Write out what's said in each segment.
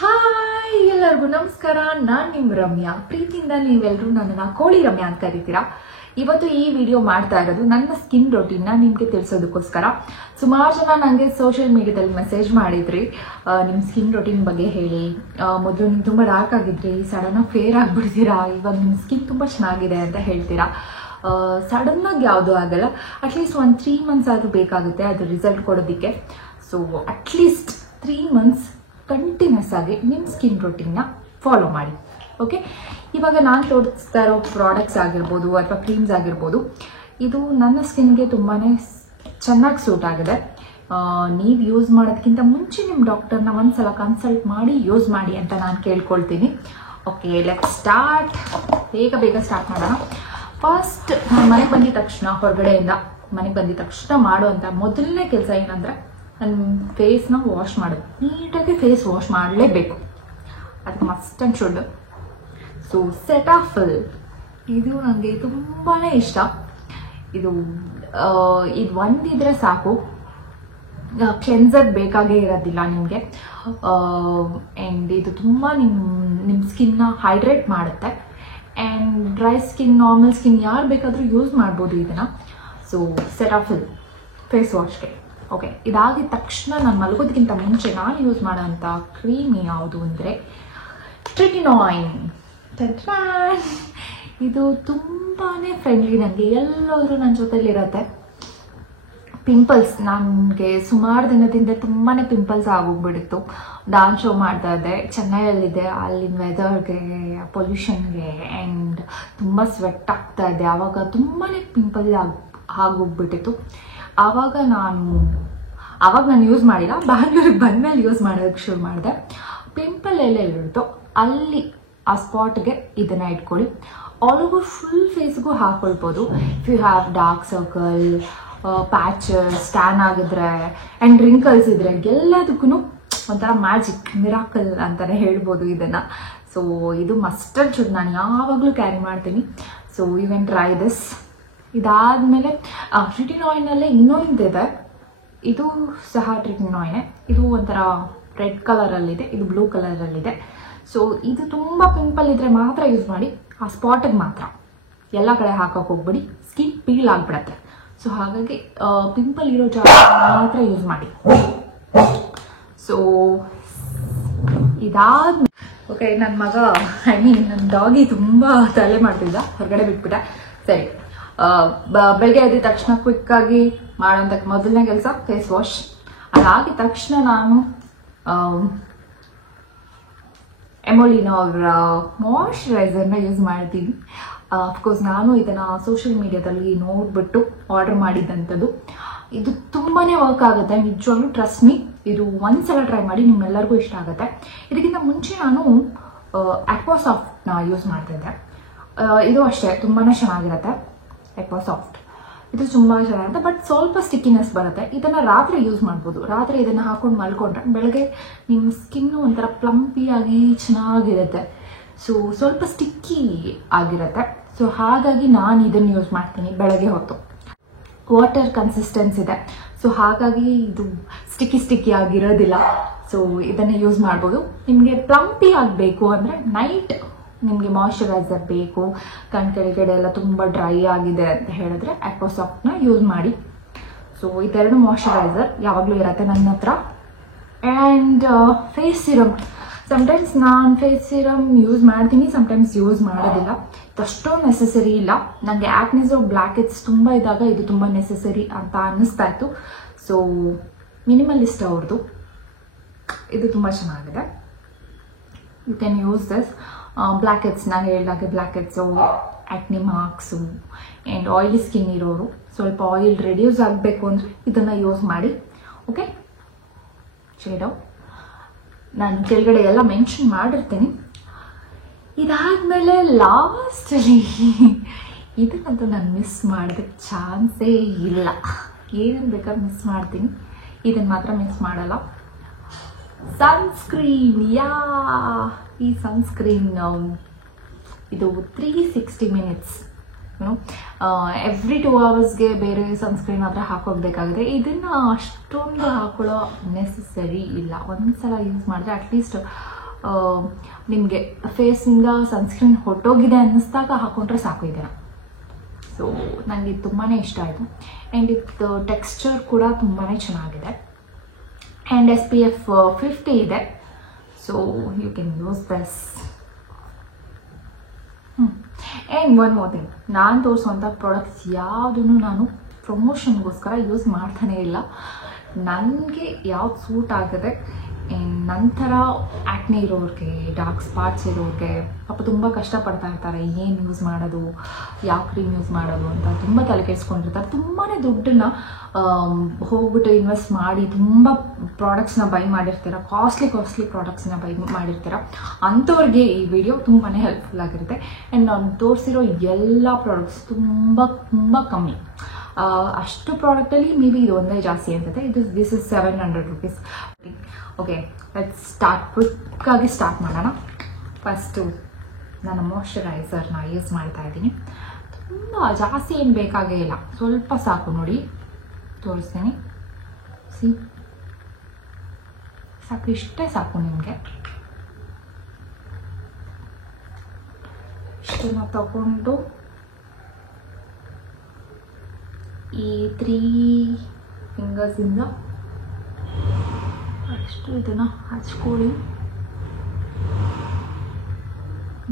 Hi ಎಲ್ಲರಿಗೂ ನಮಸ್ಕಾರ. ನಾನು ನಿಮ್ಮ ರಮ್ಯಾ. ಪ್ರೀತಿಯಿಂದ ನೀವೆಲ್ಲರೂ ನನ್ನನ್ನು ಕೋಳಿ ರಮ್ಯಾ ಅಂತ ಕರಿತೀರಾ. ಇವತ್ತು ಈ ವಿಡಿಯೋ ಮಾಡ್ತಾ ಇರೋದು ನನ್ನ ಸ್ಕಿನ್ ರೊಟೀನ್ನ ನಿಮಗೆ ತಿಳಿಸೋದಕ್ಕೋಸ್ಕರ. ಸುಮಾರು ಜನ ನನಗೆ ಸೋಷಿಯಲ್ ಮೀಡಿಯಾದಲ್ಲಿ ಮೆಸೇಜ್ ಮಾಡಿದ್ರಿ, ನಿಮ್ಮ ಸ್ಕಿನ್ ರೊಟೀನ್ ಬಗ್ಗೆ ಹೇಳಿ. ಮೊದಲು ನೀವು ತುಂಬ ಡಾರ್ಕ್ ಆಗಿದ್ರಿ, ಸಡನ್ನಾಗಿ ಫೇರ್ ಆಗಿಬಿಡ್ತೀರಾ, ಇವಾಗ ನಿಮ್ಮ ಸ್ಕಿನ್ ತುಂಬ ಚೆನ್ನಾಗಿದೆ ಅಂತ ಹೇಳ್ತೀರಾ. ಸಡನ್ನಾಗಿ ಯಾವುದೂ ಆಗಲ್ಲ, ಅಟ್ಲೀಸ್ಟ್ ಒಂದು 3 months ಆದರೂ ಬೇಕಾಗುತ್ತೆ ಅದು ರಿಸಲ್ಟ್ ಕೊಡೋದಕ್ಕೆ. ಸೊ ಅಟ್ಲೀಸ್ಟ್ 3 months ಕಂಟಿನ್ಯೂಸ್ ಆಗಿ ನಿಮ್ಮ ಸ್ಕಿನ್ ರೊಟೀನ್ನ ಫಾಲೋ ಮಾಡಿ. ಓಕೆ, ಇವಾಗ ನಾನು ತೋರಿಸ್ತಾ ಇರೋ ಪ್ರಾಡಕ್ಟ್ಸ್ ಆಗಿರ್ಬೋದು ಅಥವಾ ಕ್ರೀಮ್ಸ್ ಆಗಿರ್ಬೋದು, ಇದು ನನ್ನ ಸ್ಕಿನ್ಗೆ ತುಂಬಾ ಚೆನ್ನಾಗಿ ಸೂಟ್ ಆಗಿದೆ. ನೀವು ಯೂಸ್ ಮಾಡೋದಕ್ಕಿಂತ ಮುಂಚೆ ನಿಮ್ಮ ಡಾಕ್ಟರ್ನ ಒಂದ್ಸಲ ಕನ್ಸಲ್ಟ್ ಮಾಡಿ ಯೂಸ್ ಮಾಡಿ ಅಂತ ನಾನು ಕೇಳ್ಕೊಳ್ತೀನಿ. Okay, let start. ಬೇಗ ಸ್ಟಾರ್ಟ್ ಮಾಡೋಣ. ಫಸ್ಟ್ ನಾನು ಮನೆಗೆ ಬಂದಿದ ತಕ್ಷಣ, ಹೊರಗಡೆಯಿಂದ ಮನೆಗೆ ಬಂದಿದ ತಕ್ಷಣ ಮಾಡುವಂಥ ಮೊದಲನೇ ಕೆಲಸ ಏನಂದರೆ ನನ್ನ ಫೇಸ್ನ ವಾಶ್ ಮಾಡೋದು. ನೀಟಾಗಿ ಫೇಸ್ ವಾಶ್ ಮಾಡಲೇಬೇಕು, ಅದಕ್ಕೆ must and should. So Cetaphil ಇದು ನನಗೆ ತುಂಬಾ ಇಷ್ಟ. ಇದು ಒಂದಿದ್ರೆ ಸಾಕು, ಕ್ಲೆನ್ಸರ್ ಬೇಕಾಗೇ ಇರೋದಿಲ್ಲ ನಿಮಗೆ. ಆ್ಯಂಡ್ ಇದು ತುಂಬ ನಿಮ್ಮ ಸ್ಕಿನ್ನ ಹೈಡ್ರೇಟ್ ಮಾಡುತ್ತೆ. And dry skin, normal skin ಯಾರು ಬೇಕಾದರೂ ಯೂಸ್ ಮಾಡ್ಬೋದು ಇದನ್ನು. ಸೊ ಸೆಟಾಫಿಲ್ ಫೇಸ್ ವಾಶ್ಗೆ. ಓಕೆ, ಇದಾಗಿದ ತಕ್ಷಣ ನಾನು ಮಲಗೋದಕ್ಕಿಂತ ಮುಂಚೆ ನಾನು ಯೂಸ್ ಮಾಡೋಂಥ ಕ್ರೀಮ್ ಯಾವುದು ಅಂದರೆ ಟ್ರಿಟಿನಾಯಿನ್. ಇದು ತುಂಬಾ ಫ್ರೆಂಡ್ಲಿ. ನನಗೆ ಎಲ್ಲರೂ ನನ್ನ ಜೊತೆಲಿರುತ್ತೆ. ಪಿಂಪಲ್ಸ್, ನನಗೆ ಸುಮಾರು ದಿನದಿಂದ ತುಂಬಾ ಪಿಂಪಲ್ಸ್ ಆಗೋಗ್ಬಿಟ್ಟಿತ್ತು. ಡಾನ್ಸ್ ಶೋ ಮಾಡ್ತಾ ಇದ್ದೆ, ಚೆನ್ನೈಯಲ್ಲಿದೆ. ಅಲ್ಲಿನ ವೆದರ್ಗೆ, ಪೊಲ್ಯೂಷನ್ಗೆ ಆ್ಯಂಡ್ ತುಂಬ ಸ್ವೆಟ್ ಆಗ್ತಾ ಇದೆ. ಆವಾಗ ತುಂಬಾ ಪಿಂಪಲ್ ಆಗೋಗ್ಬಿಟ್ಟಿತ್ತು. ಆವಾಗ ನಾನು ಯೂಸ್ ಮಾಡಿಲ್ಲ, ಬ್ಯಾಂಗ್ಳೂರಿಗೆ ಬಂದಮೇಲೆ ಯೂಸ್ ಮಾಡೋದಕ್ಕೆ ಶುರು ಮಾಡಿದೆ. ಪಿಂಪಲ್ ಎಲ್ಲ ಇರುತ್ತೋ ಅಲ್ಲಿ ಆ ಸ್ಪಾಟ್ಗೆ ಇದನ್ನು ಇಟ್ಕೊಳ್ಳಿ. ಆಲ್ ಓವರ್ ಫುಲ್ ಫೇಸ್ಗೂ ಹಾಕ್ಕೊಳ್ಬೋದು. If you have dark circle, patches, tan ಆಗಿದ್ರೆ ಆ್ಯಂಡ್ ರಿಂಕಲ್ಸ್ ಇದ್ರೆ ಎಲ್ಲದಕ್ಕೂ ಒಂಥರ ಮ್ಯಾಜಿಕ್, ಮಿರಾಕಲ್ ಅಂತಲೇ ಹೇಳ್ಬೋದು ಇದನ್ನು. ಸೊ ಇದು ಮಸ್ಟರ್ಡ್ ಶುಡ್ ನಾನು ಯಾವಾಗಲೂ ಕ್ಯಾರಿ ಮಾಡ್ತೀನಿ. So you can try this. ಇದಾದಮೇಲೆ ಟ್ರಿಟಿನಾಯಿನಲ್ಲೇ ಇನ್ನೊಂದಿದೆ, ಇದು ಸಹ ಟ್ರಿಟಿನಾಯಿನೇ. ಇದು ಒಂಥರ ರೆಡ್ ಕಲರಲ್ಲಿದೆ, ಇದು ಬ್ಲೂ ಕಲರಲ್ಲಿದೆ. ಸೊ ಇದು ತುಂಬ ಪಿಂಪಲ್ ಇದ್ದರೆ ಮಾತ್ರ ಯೂಸ್ ಮಾಡಿ, ಆ ಸ್ಪಾಟಿಗೆ ಮಾತ್ರ. ಎಲ್ಲ ಕಡೆ ಹಾಕೋಕೆ ಹೋಗ್ಬೇಡಿ, ಸ್ಕಿನ್ ಪೀಲ್ ಆಗಿಬಿಡತ್ತೆ. ಸೊ ಹಾಗಾಗಿ ಪಿಂಪಲ್ ಇರೋ ಜಾಗ ಮಾತ್ರ ಯೂಸ್ ಮಾಡಿ. ಸೊ ಇದಾದ್ಮೇಲೆ ಓಕೆ, ನನ್ನ ಮಗ ನನ್ನ ಡಾಗಿ ತುಂಬ ತಲೆ ಮಾಡ್ತಿದ್ದ, ಹೊರಗಡೆ ಬಿಟ್ಬಿಟ್ಟೆ. ಸರಿ, ಬೆಳಗ್ಗೆ ಎದ್ದ ತಕ್ಷಣ ಕ್ವಿಕ್ಕಾಗಿ ಮಾಡೋಂಥ ಮೊದಲನೇ ಕೆಲಸ ಫೇಸ್ ವಾಶ್. ಅದಾಗಿದ ತಕ್ಷಣ ನಾನು ಎಮೋಲಿನ ಅವರ ಮಾಯ್ಶ್ಚರೈಸರ್ನ ಯೂಸ್ ಮಾಡ್ತೀನಿ. ಅಫ್ಕೋರ್ಸ್ ನಾನು ಇದನ್ನು ಸೋಷಿಯಲ್ ಮೀಡಿಯಾದಲ್ಲಿ ನೋಡಿಬಿಟ್ಟು ಆರ್ಡರ್ ಮಾಡಿದ್ದಂಥದ್ದು. ಇದು ತುಂಬಾ ವರ್ಕ್ ಆಗುತ್ತೆ, ನಿಜವಾಗ್ಲೂ ಟ್ರಸ್ಟ್ ಮೀ. ಇದು ಒಂದ್ಸಲ ಟ್ರೈ ಮಾಡಿ, ನಿಮ್ಮೆಲ್ಲರಿಗೂ ಇಷ್ಟ ಆಗುತ್ತೆ. ಇದಕ್ಕಿಂತ ಮುಂಚೆ ನಾನು ಅಕ್ವಾಸಾಫ್ಟ್ನ ಯೂಸ್ ಮಾಡ್ತಿದ್ದೆ. ಇದು ಅಷ್ಟೇ ತುಂಬಾ ಚೆನ್ನಾಗಿರುತ್ತೆ. ಅಕ್ವಾಸಾಫ್ಟ್ ಇದು ತುಂಬ ಚೆನ್ನಾಗಿರುತ್ತೆ, ಬಟ್ ಸ್ವಲ್ಪ ಸ್ಟಿಕ್ಕಿನೆಸ್ ಬರುತ್ತೆ. ಇದನ್ನು ರಾತ್ರಿ ಯೂಸ್ ಮಾಡ್ಬೋದು. ರಾತ್ರಿ ಇದನ್ನು ಹಾಕೊಂಡು ಮಲ್ಕೊಂಡ್ರೆ ಬೆಳಗ್ಗೆ ನಿಮ್ಮ ಸ್ಕಿನ್ನು ಒಂಥರ ಪ್ಲಂಪಿಯಾಗಿ ಚೆನ್ನಾಗಿರುತ್ತೆ. ಸೊ ಸ್ವಲ್ಪ ಸ್ಟಿಕ್ಕಿ ಆಗಿರುತ್ತೆ. ಸೊ ಹಾಗಾಗಿ ನಾನು ಇದನ್ನು ಯೂಸ್ ಮಾಡ್ತೀನಿ ಬೆಳಗ್ಗೆ ಹೊತ್ತು. ವಾಟರ್ ಕನ್ಸಿಸ್ಟೆನ್ಸ್ ಇದೆ, ಸೊ ಹಾಗಾಗಿ ಇದು ಸ್ಟಿಕ್ಕಿ ಆಗಿರೋದಿಲ್ಲ. ಸೊ ಇದನ್ನು ಯೂಸ್ ಮಾಡ್ಬೋದು. ನಿಮಗೆ ಪ್ಲಂಪಿ ಆಗಬೇಕು ಅಂದರೆ ನೈಟ್ ನಿಮಗೆ ಮಾಯ್ಶ್ಚರೈಸರ್ ಬೇಕು, ಕಣ್ ಕೆಳಗಡೆ ಎಲ್ಲ ತುಂಬ ಡ್ರೈ ಆಗಿದೆ ಅಂತ ಹೇಳಿದ್ರೆ ಅಕ್ವಾಸಾಫ್ಟ್ನ ಯೂಸ್ ಮಾಡಿ. ಸೊ ಇದೆರಡು ಮಾಯ್ಶ್ಚರೈಸರ್ ಯಾವಾಗಲೂ ಇರುತ್ತೆ ನನ್ನ ಹತ್ರ. ಆ್ಯಂಡ್ ಫೇಸ್ ಸಿರಮ್, ಸಮ್ಟೈಮ್ಸ್ ನಾನು ಫೇಸ್ ಸಿರಮ್ ಯೂಸ್ ಮಾಡ್ತೀನಿ, ಸಮ್ಟೈಮ್ಸ್ ಯೂಸ್ ಮಾಡೋದಿಲ್ಲ. ಅಷ್ಟೊಂದು ನೆಸೆಸರಿ ಇಲ್ಲ. ನನಗೆ ಆಕ್ನಿಸ್ ಬ್ಲ್ಯಾಕ್ ಹೆಡ್ಸ್ ತುಂಬ ಇದ್ದಾಗ ಇದು ತುಂಬ ನೆಸೆಸರಿ ಅಂತ ಅನ್ನಿಸ್ತಾ ಇತ್ತು. ಸೊ ಮಿನಿಮಲಿಸ್ಟ್ ಅವ್ರದ್ದು ಇದು ತುಂಬ ಚೆನ್ನಾಗಿದೆ. You can use this. Blackheads, ನಾನು ಹೇಳಿದಾಗೆ blackheads, acne marks and oily skin ಇರೋರು, ಸ್ವಲ್ಪ ಆಯಿಲ್ ರೆಡ್ಯೂಸ್ ಆಗಬೇಕು ಅಂದರೆ ಇದನ್ನು ಯೂಸ್ ಮಾಡಿ. ಓಕೆ, ಶೇಡೋ ನಾನು ಕೆಳಗಡೆ ಎಲ್ಲ ಮೆನ್ಷನ್ ಮಾಡಿರ್ತೀನಿ. ಇದಾದಮೇಲೆ ಲಾಸ್ಟಲ್ಲಿ ಇದನ್ನಂತೂ ನಾನು ಮಿಸ್ ಮಾಡೋದಕ್ಕೆ ಚಾನ್ಸೇ ಇಲ್ಲ. ಏನನ್ನು ಬೇಕಾದ್ರೂ ಮಿಸ್ ಮಾಡ್ತೀನಿ, ಇದನ್ನು ಮಾತ್ರ ಮಿಸ್ ಮಾಡಲ್ಲ. ಸನ್ಸ್ಕ್ರೀನ್. ಈ ಸನ್ಸ್ಕ್ರೀನ್ ಇದು 360 minutes, ಎವ್ರಿ 2 hours ಬೇರೆ ಸನ್ಸ್ಕ್ರೀನ್ ಆದರೆ ಹಾಕೋಬೇಕಾಗುತ್ತೆ. ಇದನ್ನು ಅಷ್ಟೊಂದು ಹಾಕೊಳ್ಳೋ ನೆಸೆಸರಿ ಇಲ್ಲ. ಒಂದ್ಸಲ ಯೂಸ್ ಮಾಡಿದ್ರೆ ಅಟ್ಲೀಸ್ಟ್ ನಿಮಗೆ ಫೇಸಿಂದ ಸನ್ಸ್ಕ್ರೀನ್ ಹೊಟ್ಟೋಗಿದೆ ಅನ್ನಿಸ್ದಾಗ ಹಾಕೊಂಡ್ರೆ ಸಾಕು ಇದನ್ನು. ಸೊ ನನಗೆ ಇದು ತುಂಬಾ ಇಷ್ಟ ಆಯಿತು. ಆ್ಯಂಡ್ ಇದು ಟೆಕ್ಸ್ಚರ್ ಕೂಡ ತುಂಬಾ ಚೆನ್ನಾಗಿದೆ. ಆ್ಯಂಡ್ SPF 50 ಇದೆ. So you can use this. And one more thing, ನಾನು ತೋರಿಸುವಂಥ ಪ್ರಾಡಕ್ಟ್ಸ್ ಯಾವುದನ್ನು ನಾನು ಪ್ರಮೋಷನ್ಗೋಸ್ಕರ ಯೂಸ್ ಮಾಡ್ತಾನೇ ಇಲ್ಲ. ನನಗೆ ಯಾವ್ದು ಸೂಟ್ ಆಗಿದೆ. ನಂತರ ಆ್ಯಕ್ನೆ ಇರೋರಿಗೆ, ಡಾರ್ಕ್ ಸ್ಪಾಟ್ಸ್ ಇರೋರಿಗೆ, ಪಾಪ ತುಂಬ ಕಷ್ಟಪಡ್ತಾ ಇರ್ತಾರೆ, ಏನು ಯೂಸ್ ಮಾಡೋದು, ಯಾವ ಕ್ರೀಮ್ ಯೂಸ್ ಮಾಡೋದು ಅಂತ ತುಂಬ ತಲೆ ಕೆಡಿಸ್ಕೊಂಡಿರ್ತಾರೆ. ತುಂಬಾ ದುಡ್ಡನ್ನು ಹೋಗ್ಬಿಟ್ಟು ಇನ್ವೆಸ್ಟ್ ಮಾಡಿ ತುಂಬ ಪ್ರಾಡಕ್ಟ್ಸ್ನ ಬೈ ಮಾಡಿರ್ತೀರ, ಕಾಸ್ಟ್ಲಿ ಪ್ರಾಡಕ್ಟ್ಸ್ನ ಬೈ ಮಾಡಿರ್ತೀರ. ಅಂಥವ್ರಿಗೆ ಈ ವಿಡಿಯೋ ತುಂಬಾ ಹೆಲ್ಪ್ಫುಲ್ ಆಗಿರುತ್ತೆ. ಆ್ಯಂಡ್ ನಾನು ತೋರಿಸಿರೋ ಎಲ್ಲ ಪ್ರಾಡಕ್ಟ್ಸ್ ತುಂಬ ಕಮ್ಮಿ. ಅಷ್ಟು ಪ್ರಾಡಕ್ಟಲ್ಲಿ ಮೇ ಬಿ ಇದು ಒಂದೇ ಜಾಸ್ತಿ ಅನ್ಸುತ್ತೆ. This is 700 rupees. Okay, let's start. ಕ್ವಿಕ್ಕಾಗಿ ಸ್ಟಾರ್ಟ್ ಮಾಡೋಣ. ಫಸ್ಟು ನಾನು ಮಾಯ್ಶ್ಚರೈಸರ್ನ ಯೂಸ್ ಮಾಡ್ತಾ ಇದ್ದೀನಿ. ತುಂಬ ಜಾಸ್ತಿ ಏನು ಬೇಕಾಗೇ ಇಲ್ಲ, ಸ್ವಲ್ಪ ಸಾಕು. ನೋಡಿ ತೋರಿಸ್ತೀನಿ, ಸಾಕು, ಇಷ್ಟೇ ಸಾಕು ನಿಮಗೆ. ಇಷ್ಟನ್ನು ತಗೊಂಡು ಈ 3 ಫಿಂಗರ್ಸಿಂದ ಅಷ್ಟು ಇದನ್ನು ಹಚ್ಕೊಳ್ಳಿ,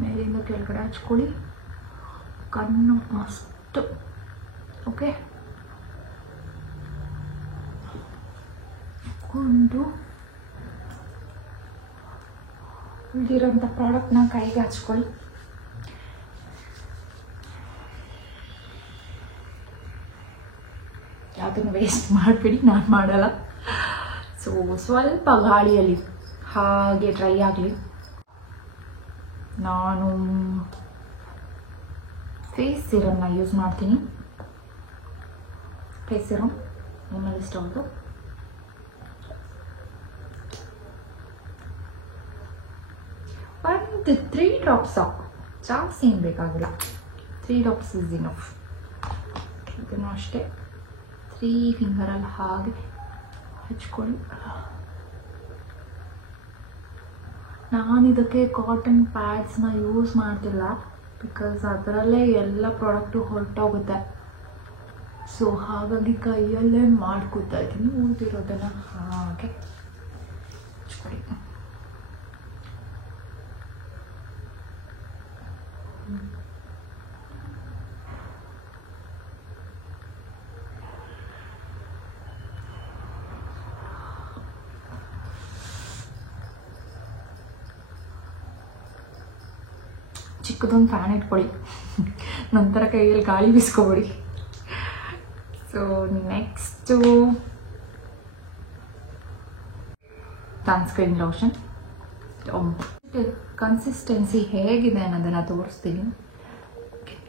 ಮೇಲಿಂದ ಕೆಳಗಡೆ ಹಚ್ಕೊಳ್ಳಿ, ಕಣ್ಣು ಮಸ್ತು. ಓಕೆ, ಕೊಂಡು ಉಳಿದಿರೋಂಥ ಪ್ರಾಡಕ್ಟ್ನ ಕೈಗೆ ಹಚ್ಕೊಳ್ಳಿ. ಯಾವುದನ್ನು ವೇಸ್ಟ್ ಮಾಡಿಬಿಡಿ, ನಾನು ಮಾಡಲ್ಲ. ಸೊ ಸ್ವಲ್ಪ ಗಾಳಿಯಲ್ಲಿ ಹಾಗೆ ಡ್ರೈ ಆಗಲಿ. ನಾನು ಫೇಸ್ ಸಿರಮ್ನ ಯೂಸ್ ಮಾಡ್ತೀನಿ. ಫೇಸ್ ಸಿರಮ್ ನಿಮ್ಮಲ್ಲಿ ಇಷ್ಟ ಉಂಟು. ಒಂದು 3 ಡ್ರಾಪ್ಸ್ ಸಾಕು, ಜಾಸ್ತಿ ಏನು ಬೇಕಾಗಿಲ್ಲ. 3 ಡ್ರಾಪ್ಸ್ ಇಸ್ ಇನಫ್. ಇದನ್ನು ಅಷ್ಟೇ 3 ಫಿಂಗರಲ್ಲಿ ಹಾಗೆ ಹಚ್ಕೊಳ್ಳಿ. ನಾನು ಇದಕ್ಕೆ ಕಾಟನ್ ಪ್ಯಾಡ್ಸ್ನ ಯೂಸ್ ಮಾಡ್ತಿಲ್ಲ, ಬಿಕಾಸ್ ಅದರಲ್ಲೇ ಎಲ್ಲ ಪ್ರಾಡಕ್ಟು ಹೊರಟೋಗುತ್ತೆ. ಸೊ ಹಾಗಾಗಿ ಕೈಯಲ್ಲೇ ಮಾಡ್ಕೊತಾ ಇದ್ದೀನಿ. ಉಳಿದಿರೋದನ್ನು ಹಾಗೆ ಹಚ್ಕೊಳ್ಳಿ. ಚಿಕ್ಕದೊಂದು ಫ್ಯಾನ್ ಇಟ್ಕೊಳ್ಳಿ, ನಂತರ ಕೈಯಲ್ಲಿ ಗಾಳಿ ಬೀಸ್ಕೊಬೇಡಿ. So next sunscreen lotion. Consistency ಹೇಗಿದೆ ಅನ್ನೋದನ್ನು ತೋರಿಸ್ತೀನಿ.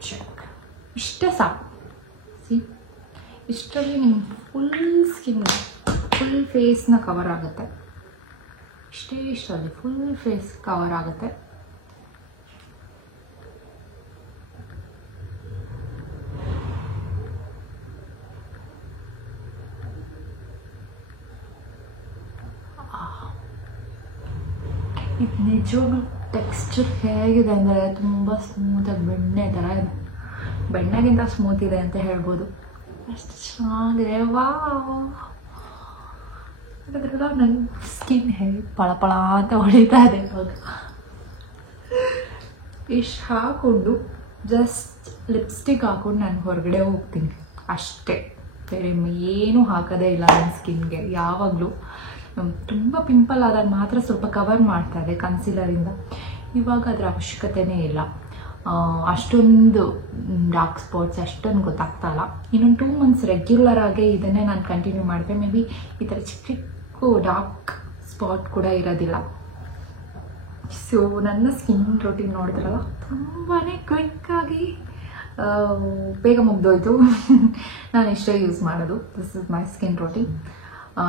ಚೆಕ್, ಇಷ್ಟೇ ಸಾಕು. ಇಷ್ಟರಲ್ಲಿ ನಿಮ್ಮ ಫುಲ್ ಫೇಸ್ನ ಕವರ್ ಆಗುತ್ತೆ. ಇಷ್ಟರಲ್ಲಿ ಫುಲ್ ಫೇಸ್ ಕವರ್ ಆಗುತ್ತೆ. ಇದು ನಿಜವಾಗ್ಲೂ ಟೆಕ್ಸ್ಚರ್ ಹೇಗಿದೆ ಅಂದರೆ ತುಂಬ ಸ್ಮೂತಾಗಿ ಬೆಣ್ಣೆ ಥರ ಇದೆ. ಬೆಣ್ಣೆಗಿಂತ ಸ್ಮೂತ್ ಇದೆ ಅಂತ ಹೇಳ್ಬೋದು. ಅಷ್ಟು ಚೆನ್ನಾಗಿದೆ. ಅದರಲ್ಲ ನನ್ನ ಸ್ಕಿನ್ ಹೇಗೆ ಪಳಪಳ ಅಂತ ಹೊಳಿತಾ ಇದೆ ಇವಾಗ. ಇಷ್ಟು ಹಾಕ್ಕೊಂಡು ಜಸ್ಟ್ ಲಿಪ್ಸ್ಟಿಕ್ ಹಾಕ್ಕೊಂಡು ನಾನು ಹೊರಗಡೆ ಹೋಗ್ತೀನಿ ಅಷ್ಟೇ. ಬೇರೆ ಏನೂ ಹಾಕೋದೇ ಇಲ್ಲ ನನ್ನ ಸ್ಕಿನ್ಗೆ. ಯಾವಾಗಲೂ ತುಂಬ ಪಿಂಪಲ್ ಆದಾಗ ಮಾತ್ರ ಸ್ವಲ್ಪ ಕವರ್ ಮಾಡ್ತಾ ಇದೆ ಕನ್ಸೀಲರಿಂದ. ಇವಾಗ ಅದರ ಅವಶ್ಯಕತೆಯೇ ಇಲ್ಲ. ಅಷ್ಟೊಂದು ಡಾರ್ಕ್ ಸ್ಪಾಟ್ಸ್ ಅಷ್ಟೊಂದು ಗೊತ್ತಾಗ್ತಾಯಿಲ್ಲ. ಇನ್ನೊಂದು 2 months ರೆಗ್ಯುಲರ್ ಆಗಿ ಇದನ್ನೇ ನಾನು ಕಂಟಿನ್ಯೂ ಮಾಡಿದೆ. ಮೇ ಬಿ ಈ ಥರ ಚಿಕ್ಕ ಡಾರ್ಕ್ ಸ್ಪಾಟ್ ಕೂಡ ಇರೋದಿಲ್ಲ. ಸೊ ನನ್ನ ಸ್ಕಿನ್ ರೊಟೀನ್ ನೋಡಿದ್ರಲ್ಲ, ತುಂಬಾ ಕ್ವಿಕ್ಕಾಗಿ ಬೇಗ ಮುಗ್ದೋಯ್ತು. ನಾನು ಇಷ್ಟೇ ಯೂಸ್ ಮಾಡೋದು. This is my skin routine.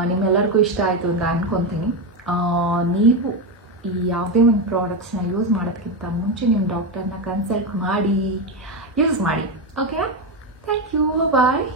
ನಿಮ್ಮೆಲ್ಲರಿಗೂ ಇಷ್ಟ ಆಯಿತು ಅಂತ ಅನ್ಕೊತೀನಿ. ನೀವು ಈ ಯಾವುದೇ ಒಂದು ಪ್ರಾಡಕ್ಟ್ಸ್ನ ಯೂಸ್ ಮಾಡೋದಕ್ಕಿಂತ ಮುಂಚೆ ನಿಮ್ಮ ಡಾಕ್ಟರ್ನ ಕನ್ಸಲ್ಟ್ ಮಾಡಿ ಯೂಸ್ ಮಾಡಿ. Okay, thank you, bye.